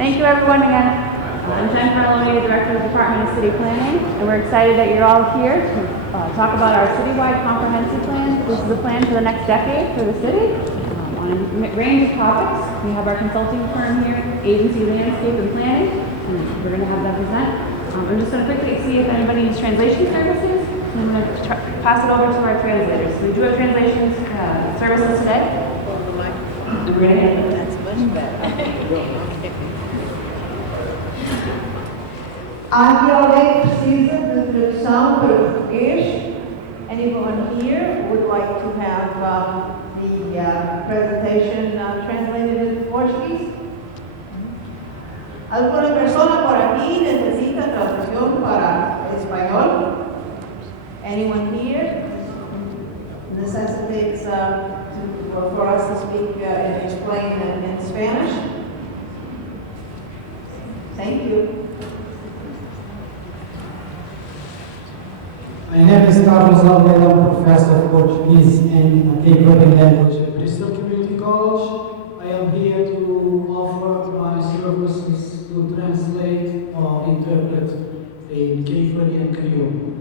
Thank you everyone again. I'm Jennifer Eloy, Director of the Department of City Planning, and we're excited that you're all here to talk about our Citywide Comprehensive Plan. This is a plan for the next decade for the city on a range of topics. We have our consulting firm here, Agency Landscape and Planning, and we're going to have them present. I'm just going to quickly see if anybody needs translation services. I'm going to pass it over to our translators. We do have translation services today. And we're going to handle it. That's much better. Aqui precisa de tradução para o português. Anyone here would like to have the presentation translated into Portuguese? ¿Alguna persona por aquí necesita traducción para español? Anyone here necessitates for us to speak and explain in Spanish? Thank you. My name is Carlos Almeida, I'm professor of Portuguese and Cape Verdean language at Bristol Community College. I am here to offer my services to translate or interpret in Cape Verdean Creole.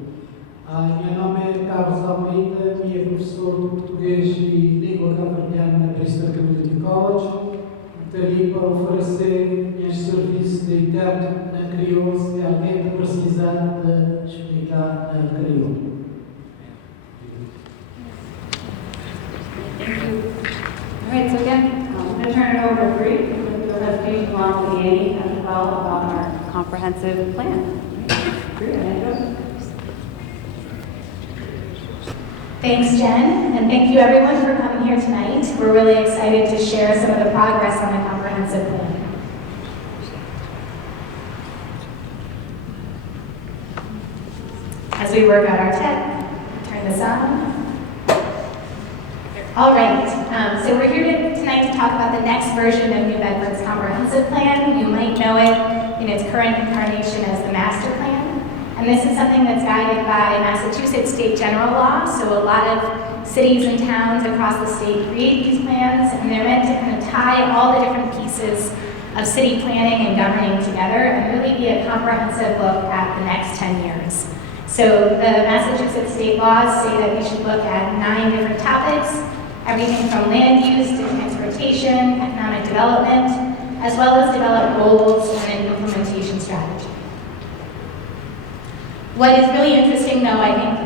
Meu nome é Carlos Almeida e é professor de Português e Língua Cabo-Verdiana na Bristol Community College. Estou ali para oferecer meus serviços de intérprete na Creole se alguém precisar de explicar na Creole. All right, so again, I'm going to turn it over to Bree to do a presentation along with Annie as well about our comprehensive plan. Bree, Annie, Thanks, Jen, and thank you everyone for coming here tonight. We're really excited to share some of the progress on the comprehensive plan. As we work out our tech, turn this on. All right, so we're here tonight to talk about the next version of New Bedford's comprehensive plan. You might know it in its current incarnation as the master plan. And this is something that's guided by Massachusetts state general law. So a lot of cities and towns across the state create these plans, and they're meant to kind of tie all the different pieces of city planning and governing together and really be a comprehensive look at the next 10 years. So the Massachusetts state laws say that we should look at 9 different topics, everything from land use to transportation, economic development, as well as develop goals and an implementation strategy. What is really interesting, though, I think,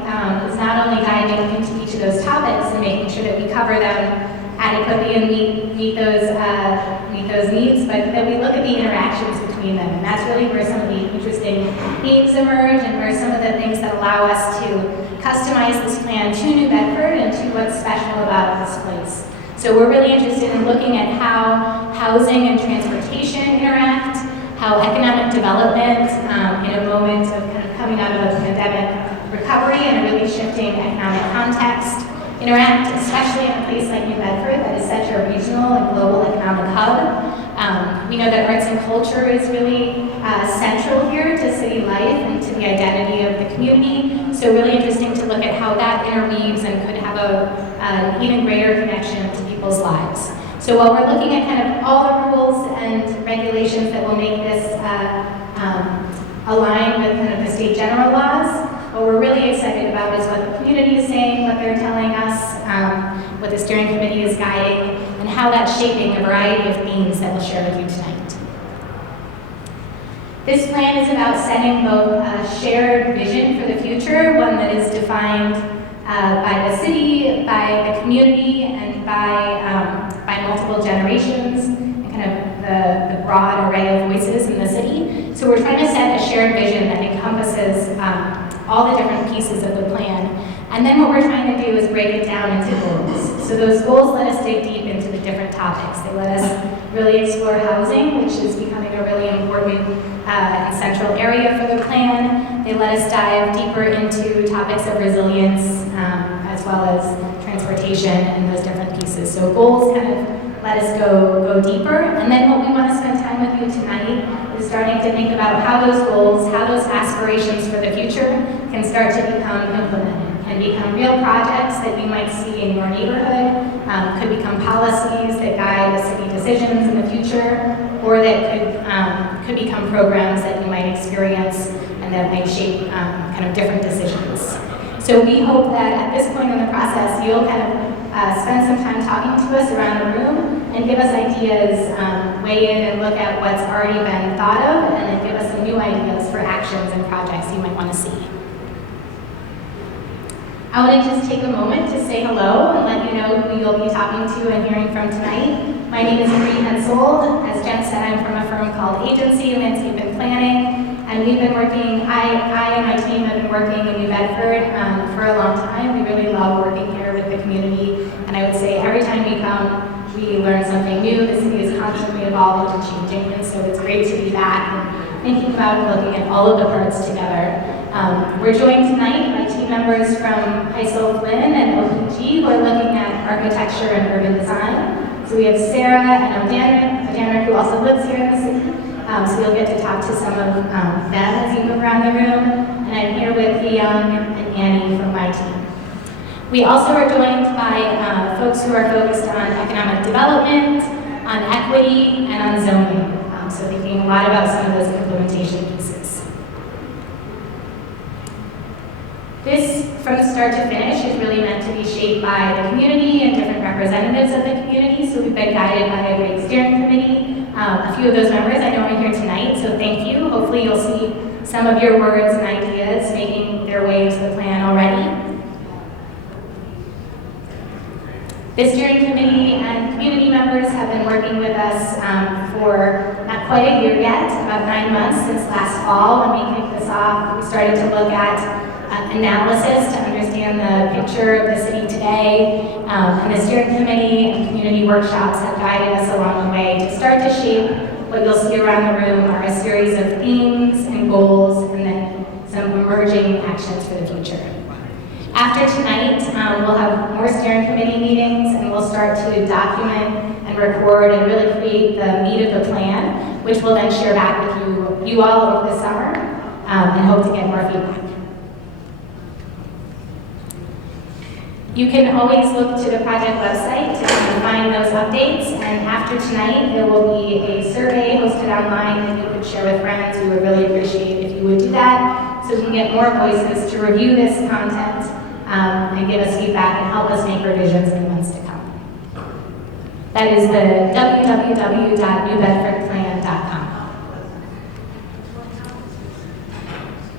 is not only diving into each of those topics and making sure that we cover them adequately and meet those needs, but that we look at the interactions between them. And that's really where some of the interesting themes emerge and where some of the things that allow us to customize this plan to New Bedford and to what's special about this place. So we're really interested in looking at how housing and transportation interact, how economic development in a moment of kind of coming out of a pandemic recovery and a really shifting economic context interact, especially in a place like New Bedford that is such a regional and global economic hub. We know that arts and culture is really central here to city life and to the identity of the community. So really interesting to look at how that interweaves and could have an even greater connection to people's lives. So while we're looking at kind of all the rules and regulations that will make this align with kind of the state general laws, what we're really excited about is what the community is saying, what they're telling us, what the steering committee is guiding, and how that's shaping a variety of themes that we'll share with you tonight. This plan is about setting both a shared vision for the future, one that is defined by the city, by the community, and by multiple generations, and kind of the broad array of voices in the city. So we're trying to set a shared vision that encompasses all the different pieces of the plan. And then what we're trying to do is break it down into goals. So those goals let us dig deep into the different topics. They let us really explore housing, which is becoming a really important and central area for the plan. They let us dive deeper into topics of resilience, as well as transportation and those different pieces. So goals kind of let us go deeper. And then what we want to spend time with you tonight is starting to think about how those goals, how those aspirations for the future can start to become implemented, can become real projects that you might see in your neighborhood, could become policies that guide the city decisions in the future, or that could could become programs that you might experience and that might shape kind of different decisions. So we hope that at this point in the process, you'll kind of spend some time talking to us around the room and give us ideas, weigh in and look at what's already been thought of, and then give us some new ideas for actions and projects you might want to see. I want to just take a moment to say hello and let you know who you'll be talking to and hearing from tonight. My name is Marie Hensold. As Jen said, I'm from a firm called Agency Landscape and Planning, and we've been working, I and my team have been working in New Bedford for a long time. We really love working here with the community, and I would say every time we come, we learn something new. The city is constantly evolving and changing, and so it's great to be back and thinking about and looking at all of the parts together. We're joined tonight by team members from HISO Flynn and OPG who are looking at architecture and urban design. So we have Sarah and Odana, who also lives here in the city. So you'll get to talk to some of them as you move around the room. And I'm here with Young and Annie from my team. We also are joined by folks who are focused on economic development, on equity, and on zoning. So thinking a lot about some of those implementation pieces. This, from the start to finish, is really meant to be shaped by the community and different representatives of the community. So we've been guided by a great steering committee. A few of those members I know are here tonight, so thank you. Hopefully you'll see some of your words and ideas making their way into the plan already. The steering committee and community members have been working with us for not quite a year yet, about 9 months since last fall when we kicked this off. We started to look at analysis to understand the picture of the city today, and the steering committee and community workshops have guided us along the way to start to shape what you'll see around the room are a series of themes and goals and then some emerging actions for the future. After tonight, we'll have more steering committee meetings and we'll start to document and record and really create the meat of the plan, which we'll then share back with you all over the summer and hope to get more feedback. You can always look to the project website to find those updates, and after tonight there will be a survey hosted online that you could share with friends. We would really appreciate if you would do that so we can get more voices to review this content and give us feedback and help us make revisions in the months to come. That is the www.newbedfordplan.com.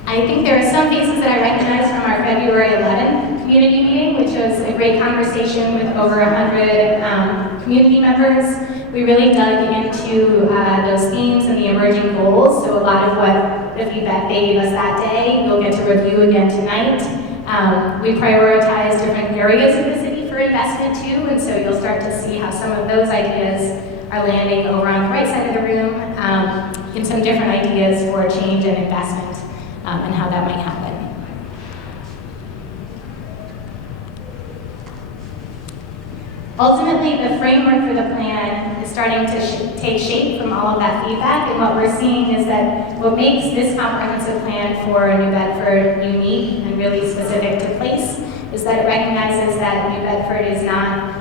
I think there are some faces that I recognize from our February 11th community meeting, which was a great conversation with over 100 community members. We really dug into those themes and the emerging goals, so a lot of what the feedback they gave us that day, you'll get to review again tonight. We prioritize different areas of the city for investment too, and so you'll start to see how some of those ideas are landing over on the right side of the room in some different ideas for change and investment. And how that might happen. Ultimately, the framework for the plan is starting to take shape from all of that feedback, and what we're seeing is that what makes this comprehensive plan for New Bedford unique and really specific to place is that it recognizes that New Bedford is not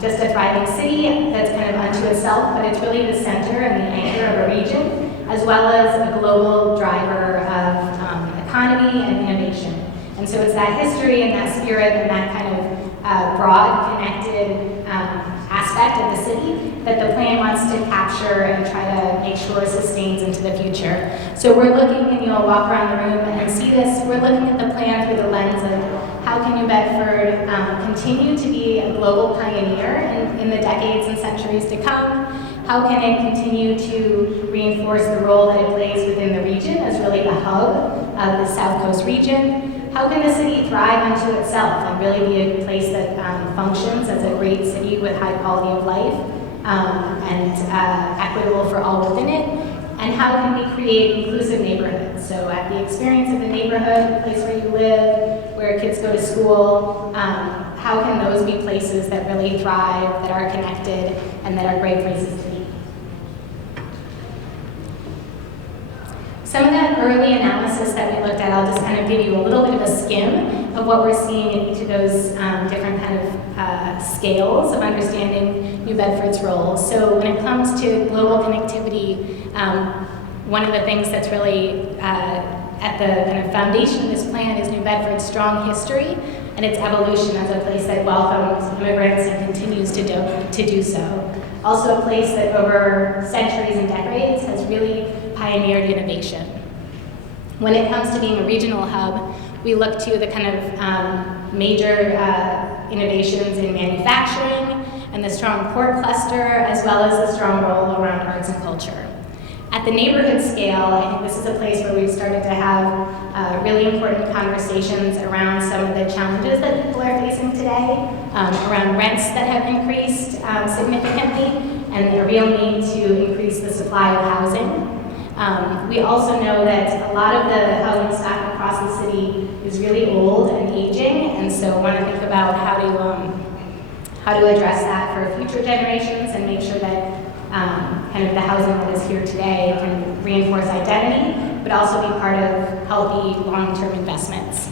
just a thriving city that's kind of unto itself, but it's really the center and the anchor of a region, as well as a global driver of economy and innovation. And so it's that history and that spirit and that kind of broad, connected aspect of the city that the plan wants to capture and try to make sure sustains into the future. So we're looking, and you'll walk around the room and see this, we're looking at the plan through the lens of how can New Bedford continue to be a global pioneer in the decades and centuries to come. How can it continue to reinforce the role that it plays within the region as really the hub of the South Coast region? How can the city thrive unto itself and really be a place that functions as a great city with high quality of life and equitable for all within it? And how can we create inclusive neighborhoods? So at the experience of the neighborhood, the place where you live, where kids go to school, how can those be places that really thrive, that are connected, and that are great places to be? Some of that early analysis that we looked at, I'll just kind of give you a little bit of a skim of what we're seeing in each of those different kind of scales of understanding New Bedford's role. So when it comes to global connectivity, one of the things that's really at the kind of foundation of this plan is New Bedford's strong history and its evolution as a place that welcomes immigrants and continues to do so. Also a place that over centuries and decades has really pioneered innovation. When it comes to being a regional hub, we look to the kind of major innovations in manufacturing and the strong port cluster, as well as the strong role around arts and culture. At the neighborhood scale, I think this is a place where we've started to have really important conversations around some of the challenges that people are facing today, around rents that have increased significantly, and the real need to increase the supply of housing. We also know that a lot of the housing stock across the city is really old and aging, and so want to think about how to address that for future generations and make sure that kind of the housing that is here today can reinforce identity, but also be part of healthy long-term investments.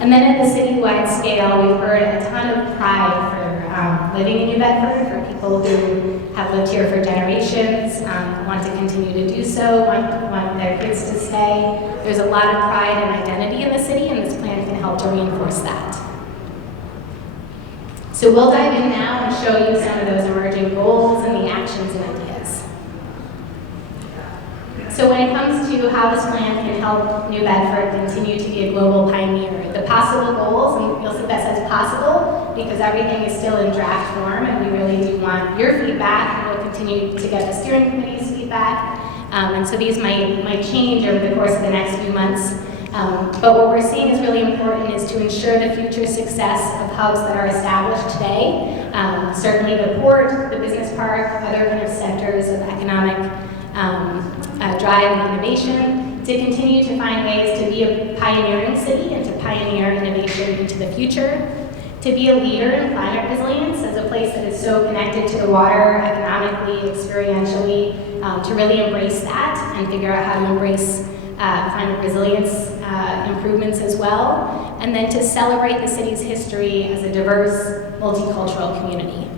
And then at the citywide scale, we've heard a ton of pride for living in New Bedford, for people who have lived here for generations, want to continue to do so, want their kids to stay. There's a lot of pride and identity in the city, and this plan can help to reinforce that. So we'll dive in now and show you some of those emerging goals and the actions and ideas. So when it comes to how this plan can help New Bedford continue to be a global pioneer, the possible goals, and you'll see that says possible because everything is still in draft form and we really do want your feedback. We'll continue to get the steering committee's feedback. And so these might change over the course of the next few months. But what we're seeing is really important is to ensure the future success of hubs that are established today. Certainly the port, the business park, other kind of centers of economic drive and innovation, to continue to find ways to be a pioneering city and to pioneer innovation into the future, to be a leader in climate resilience as a place that is so connected to the water economically, experientially, to really embrace that and figure out how to embrace climate resilience improvements as well, and then to celebrate the city's history as a diverse, multicultural community.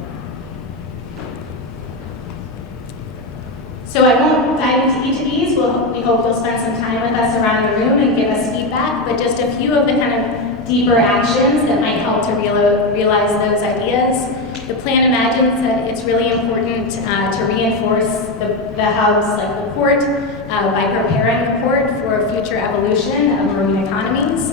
So I won't dive into each of these. We hope you'll spend some time with us around the room and give us feedback, but just a few of the kind of deeper actions that might help to realize those ideas. The plan imagines that it's really important to reinforce the hubs like the port by preparing the port for future evolution of marine economies.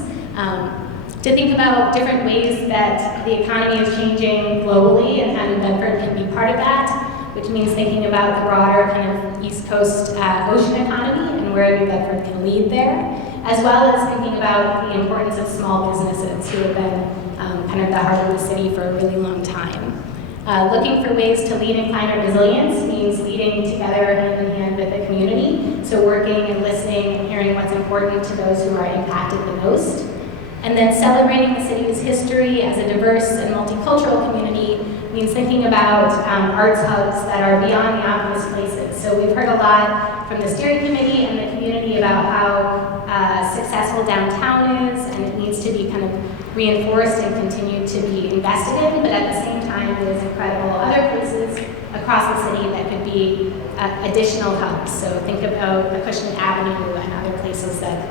To think about different ways that the economy is changing globally and how New Bedford can be part of that, which means thinking about the broader kind of East Coast ocean economy and where New Bedford can lead there, as well as thinking about the importance of small businesses who have been kind of the heart of the city for a really long time. Looking for ways to lead in climate resilience means leading together hand in hand with the community, so working and listening and hearing what's important to those who are impacted the most. And then celebrating the city's history as a diverse and multicultural community means thinking about arts hubs that are beyond the obvious places. So we've heard a lot from the steering committee and the community about how successful downtown is, and it needs to be kind of reinforced and continue to be invested in, but at the same time, there's incredible other places across the city that could be additional hubs. So think about Acushnet Avenue and other places that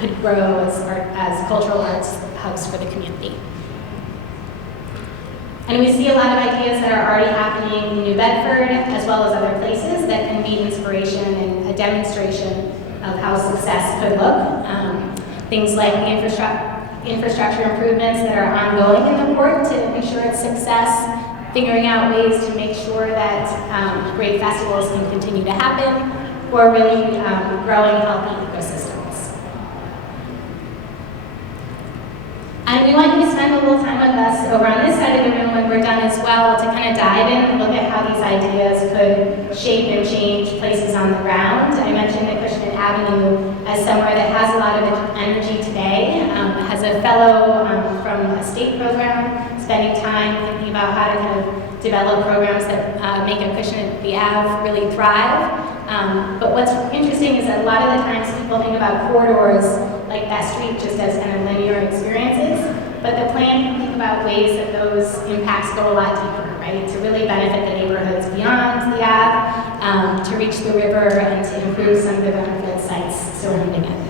could grow as cultural arts hubs for the community. And we see a lot of ideas that are already happening in New Bedford, as well as other places, that can be inspiration and a demonstration of how success could look. Things like the infrastructure improvements that are ongoing in the port to ensure its success, figuring out ways to make sure that great festivals can continue to happen, or really growing healthy ecosystems. And we want you to spend a little time with us over on this side of the room when we're done as well, to kind of dive in and look at how these ideas could shape and change places on the ground. I mentioned Acushnet Avenue as somewhere that has a lot of energy today, has a fellow from a state program spending time thinking about how to kind of develop programs that make Acushnet the Ave really thrive. But what's interesting is that a lot of the times people think about corridors like that street just as kind of linear experiences, but the plan can think about ways that those impacts go a lot deeper, right? To really benefit the neighborhoods beyond the Ave, to reach the river, and to improve some of the benefit sites surrounding it.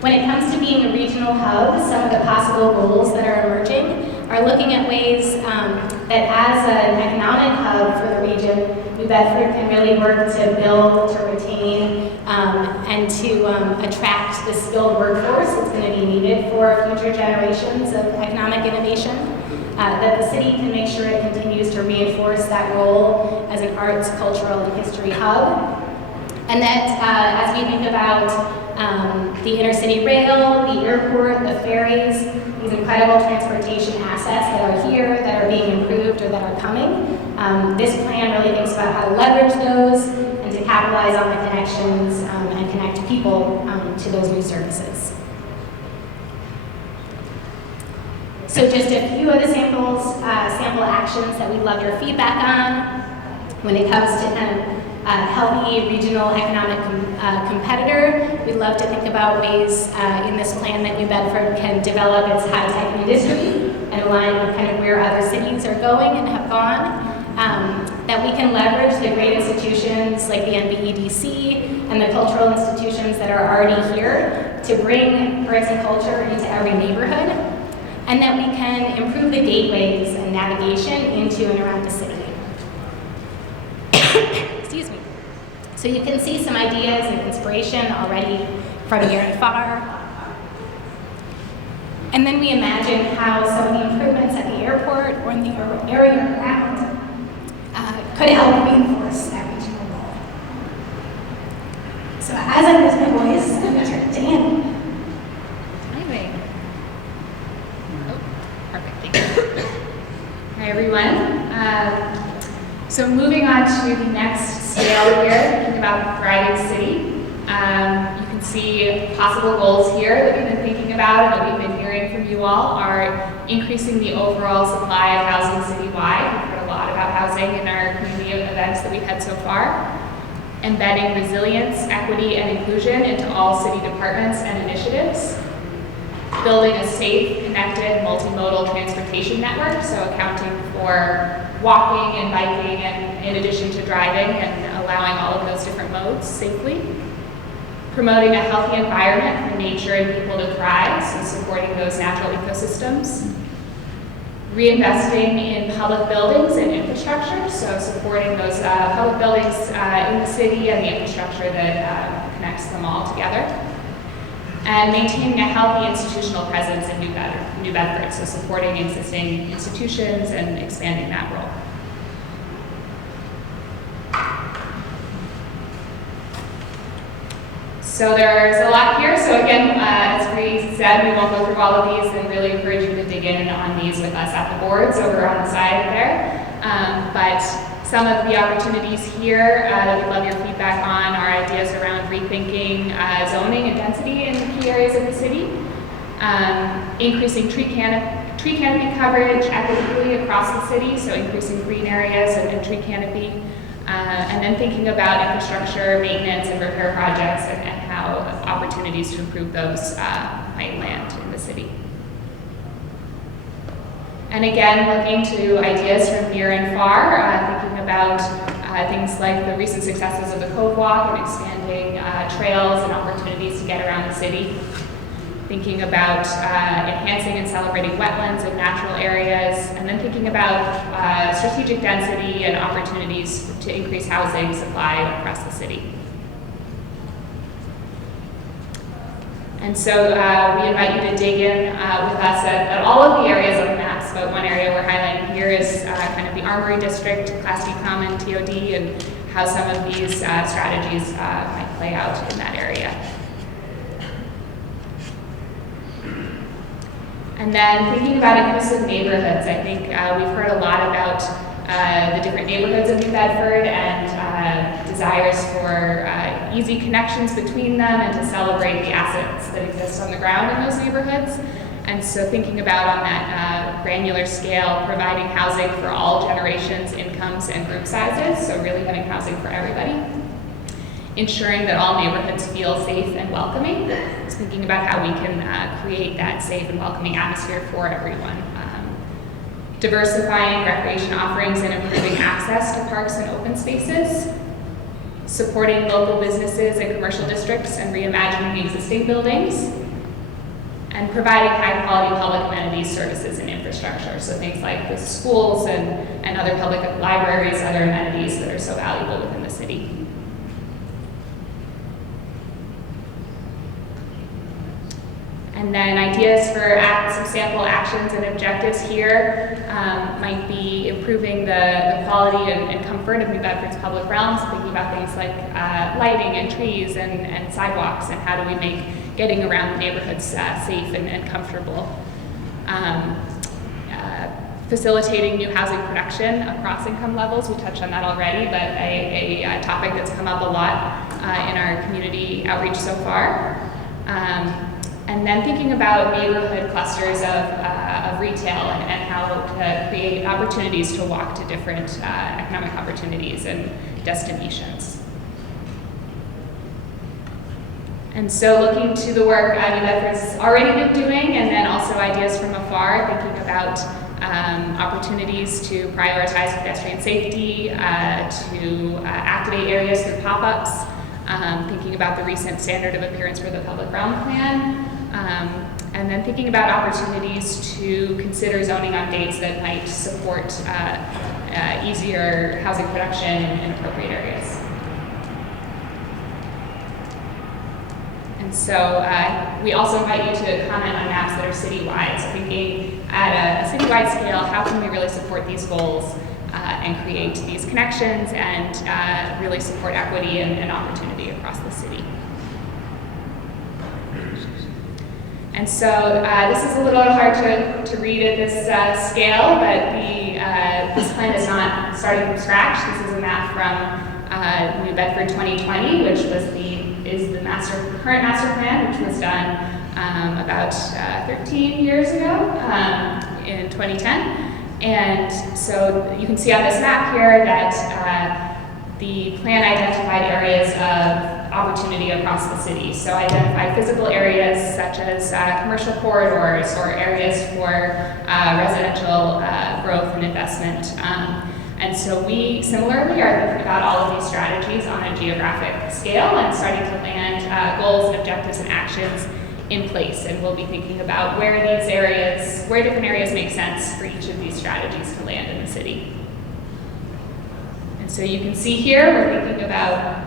When it comes to being a regional hub, some of the possible goals that are emerging are looking at ways that as an economic hub for the region, New Bedford can really work to build, to retain, and to attract the skilled workforce that's going to be needed for future generations of economic innovation. That the city can make sure it continues to reinforce that role as an arts, cultural, and history hub. And that as we think about the intercity rail, the airport, the ferries, these incredible transportation assets that are here, that are being improved, or that are coming, this plan really thinks about how to leverage those and to capitalize on the connections and connect people to those new services. So just a few of the sample actions that we'd love your feedback on when it comes to kind of healthy regional economic competitor. We'd love to think about ways in this plan that New Bedford can develop its high-tech industry and align with kind of where other cities are going and have gone. That we can leverage the great institutions like the NBEDC and the cultural institutions that are already here to bring arts and culture into every neighborhood. And that we can improve the gateways and navigation into and around the city. Excuse me. So you can see some ideas and inspiration already from near and far. And then we imagine how some of the improvements at the airport or in the area around could help reinforce that regional role. So as I lose my voice, I'm going to turn to Annie. Hi everyone. So moving on to the next scale here, thinking about thriving city. You can see possible goals here that we've been thinking about and that we've been hearing from you all are increasing the overall supply of housing citywide. We've heard a lot about housing in our community events that we've had so far. Embedding resilience, equity, and inclusion into all city departments and initiatives. Building a safe, connected, multimodal transportation network, so accounting for walking and biking and in addition to driving and allowing all of those different modes safely. Promoting a healthy environment for nature and people to thrive, so supporting those natural ecosystems. Reinvesting in public buildings and infrastructure, so supporting those public buildings in the city and the infrastructure that connects them all together. And maintaining a healthy institutional presence in New Bedford, so supporting existing institutions and expanding that role. So there's a lot here. So again, as Bree said, we won't go through all of these and really encourage you to dig in on these with us at the boards over on the side there. But some of the opportunities here that we'd love your feedback on are ideas around rethinking zoning and density in key areas of the city, increasing tree canopy coverage equitably across the city, so increasing green areas and tree canopy, and then thinking about infrastructure, maintenance, and repair projects and how opportunities to improve those might land in the city. And again, looking to ideas from near and far, thinking about things like the recent successes of the Cove Walk and expanding trails and opportunities to get around the city. Thinking about enhancing and celebrating wetlands and natural areas, and then thinking about strategic density and opportunities to increase housing supply across the city. And so we invite you to dig in with us at all of the areas on the maps, but one area we're highlighting here is kind of the Armory District, Class D Common, TOD, and how some of these strategies might play out in that area. And then thinking about inclusive neighborhoods, I think we've heard a lot about the different neighborhoods of New Bedford and desires for easy connections between them and to celebrate the assets that exist on the ground in those neighborhoods. And so thinking about on that granular scale, providing housing for all generations, incomes, and group sizes, so really having housing for everybody. ensuring that all neighborhoods feel safe and welcoming. So thinking about how we can create that safe and welcoming atmosphere for everyone. Diversifying recreation offerings and improving access to parks and open spaces. Supporting local businesses and commercial districts and reimagining existing buildings. And providing high-quality public amenities, services, and infrastructure. So things like the schools and other public libraries, other amenities that are so valuable within the city. And then ideas for some sample actions and objectives here might be improving the quality and comfort of New Bedford's public realms, thinking about things like lighting and trees and sidewalks, and how do we make getting around the neighborhoods safe and comfortable. Facilitating new housing production across income levels, we touched on that already, but a topic that's come up a lot in our community outreach so far. And then thinking about neighborhood clusters of retail and how to create opportunities to walk to different economic opportunities and destinations. And so looking to the work New Bedford's already been doing, and then also ideas from afar, thinking about opportunities to prioritize pedestrian safety, to activate areas through pop-ups, thinking about the recent standard of appearance for the public realm plan, and then thinking about opportunities to consider zoning on dates that might support easier housing production in appropriate areas. And so we also invite you to comment on maps that are citywide. So thinking at a citywide scale, how can we really support these goals and create these connections and really support equity and opportunity across the city. And so this is a little hard to read at this scale, but this plan is not starting from scratch. This is a map from New Bedford 2020, which was is the current master plan, which was done about 13 years ago in 2010. And so you can see on this map here that the plan identified areas of opportunity across the city. So identify physical areas such as commercial corridors or areas for residential growth and investment. And so we similarly are thinking about all of these strategies on a geographic scale and starting to land goals, objectives, and actions in place. And we'll be thinking about where different areas make sense for each of these strategies to land in the city. And so you can see here, we're thinking about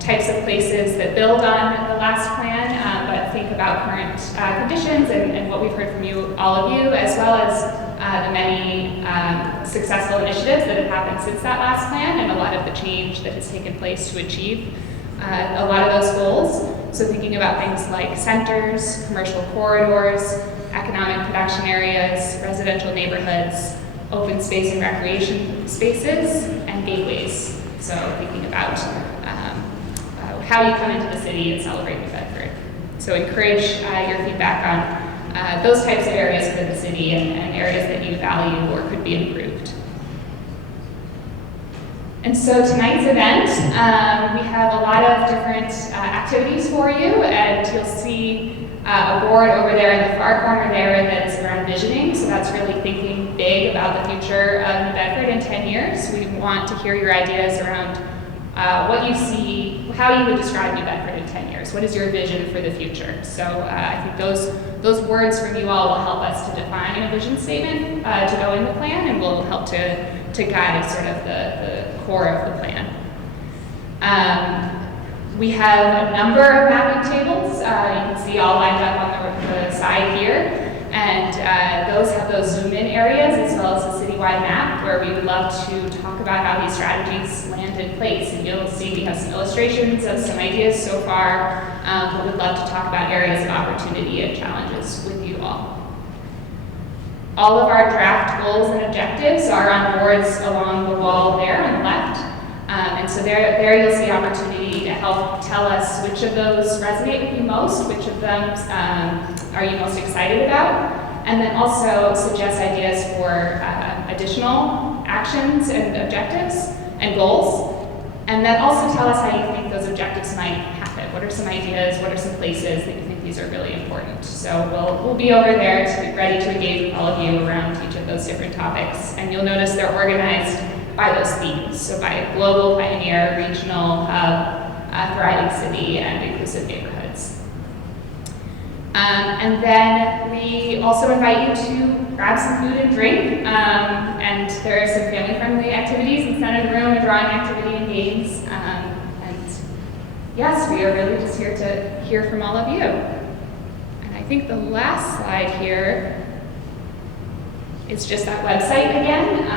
types of places that build on the last plan, but think about current conditions and what we've heard from all of you, as well as the many successful initiatives that have happened since that last plan and a lot of the change that has taken place to achieve a lot of those goals. So thinking about things like centers, commercial corridors, economic production areas, residential neighborhoods, open space and recreation spaces, and gateways. So thinking about how you come into the city and celebrate New Bedford. So encourage your feedback on those types of areas for the city and areas that you value or could be improved. And so tonight's event, we have a lot of different activities for you, and you'll see a board over there in the far corner there that's around visioning. So that's really thinking big about the future of New Bedford in 10 years. We want to hear your ideas around what you see, how you would describe New Bedford in 10 years. What is your vision for the future? So I think those words from you all will help us to define a vision statement to go in the plan, and will help to guide sort of the core of the plan. We have a number of mapping tables. You can see all lined up on the side here. And those have those zoom-in areas as well as a citywide map where we would love to talk about how these strategies land in place. And you'll see we have some illustrations of some ideas so far, but we'd love to talk about areas of opportunity and challenges with you all. All of our draft goals and objectives are on boards along the wall there on the left. And so there you'll see opportunity to help tell us which of those resonate with you most, which of them are you most excited about, and then also suggest ideas for additional actions and objectives and goals, and then also tell us how you think events might happen? What are some ideas? What are some places that you think these are really important? So we'll be over there to be ready to engage with all of you around each of those different topics. And you'll notice they're organized by those themes. So by global, pioneer, regional, hub, thriving city, and inclusive neighborhoods. And then we also invite you to grab some food and drink. And there are some family-friendly activities in the center of the room, a drawing activity and games. And yes, we are really just here to hear from all of you. And I think the last slide here is just that website again,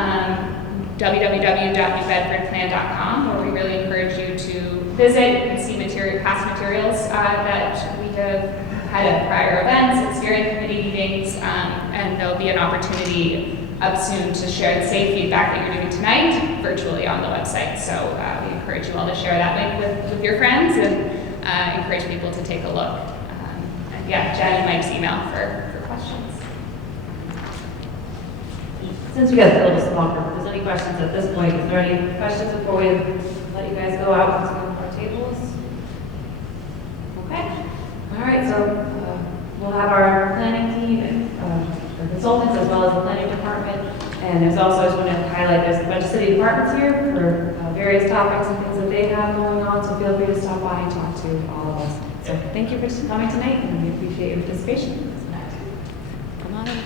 www.newbedfordplan.com, where we really encourage you to visit and see past materials that we have had at prior events and steering committee meetings, and there'll be an opportunity up soon to share the same feedback that you're doing tonight virtually on the website. So we encourage you all to share that link with your friends and encourage people to take a look. And yeah, Jen and Mike's email for questions. Since we got a little small group, if there's any questions at this point, is there any questions before we let you guys go out to our tables? Okay. All right, so we'll have our planning team and the consultants as well as the planning department. And there's also, I just want to highlight, there's a bunch of city departments here for various topics and things that they have going on. So feel free to stop by and talk to all of us. So thank you for coming tonight, and we appreciate your participation tonight. Come on in.